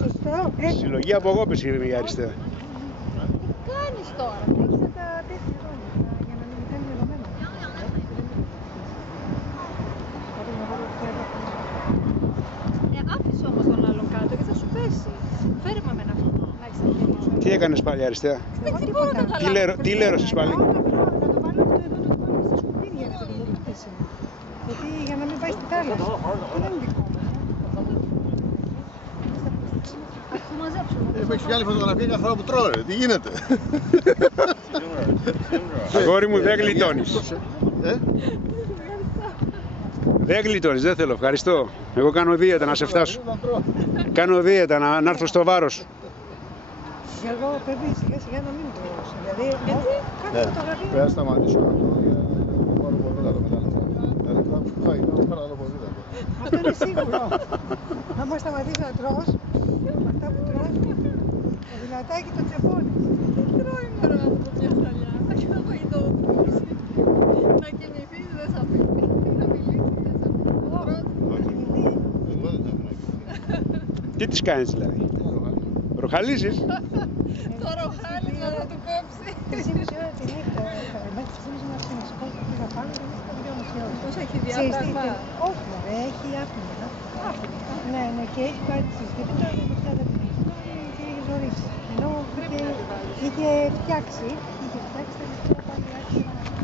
Σωστό. Συλλογή απογόπηση είναι η αριστερά. Τι κάνεις τώρα? Έχεις τα τέτοια ρόλια για να μην κάνει δεδομένα. Άφησε όμως τον άλλον κάτω και θα σου πέσει. Φέρε με εμένα αυτό. Να έχεις τα χέρια σου. Τι έκανες πάλι αριστερά? Δεν μπορώ να καταλάβω. Τι λέρωσες πάλι? Να το βάλω αυτό εδώ, να το βάλω στα σκουπίδια να το χτίσει. Γιατί για να μην πάει στη θάλασσα. Δεν είναι δικό μου. Θα το μαζέψουμε. Έχεις βγάλει φωτογραφία κάθε φορά που τρώω, ρε. Τι γίνεται? Αγόρι μου, δεν γλιτώνεις. Δεν γλιτώνεις, δεν θέλω, ευχαριστώ. Εγώ κάνω δίαιτα να σε φτάσω. Κάνω δίαιτα να έρθω στο βάρος. Γιώργο, πρέπει σιγά σιγά να μην τρως. Δηλαδή, κάθε φωτογραφία. Πρέπει να σταματήσω να τρώω για να πάρω ποδήλατο μετά. Τα λεφτά που φάει, να πάρω άλλο ποδήλατο. Αυτό είναι σίγουρο. Άμα σταματήσει να τρως, αυτά που τρως, το δυνατάκι το τσεπώνεις. Δεν τρώει μωρό άνθρωπο μια χαλιά. Θα και εγώ είδω να κοιμηθείς δεν σ' αφήνει. Να μιλήσεις δεν σ' αφήνει. Εγώ δεν θα ήμουν. Τι τις κάνεις δηλαδή? Ροχαλίζεις? Το ροχάλι να του κόψει. 3,5 ώρα τη νύχτα. Μέχρι τις 3,5 ώρα τη νύχτα. Πήγα πάνω και μέχρι τα 2,5 ώρα. Πώς έχει διάταγμα? Όχι, μωρέ, έχει άφηνα. Ναι, ναι, και έχει πάει τη συσκευή, τώρα δεν πια δεν πήγε. Και είχε ζωρίσει. Ενώ είχε φτιάξει, τα λεφτά πάλι άρχισε να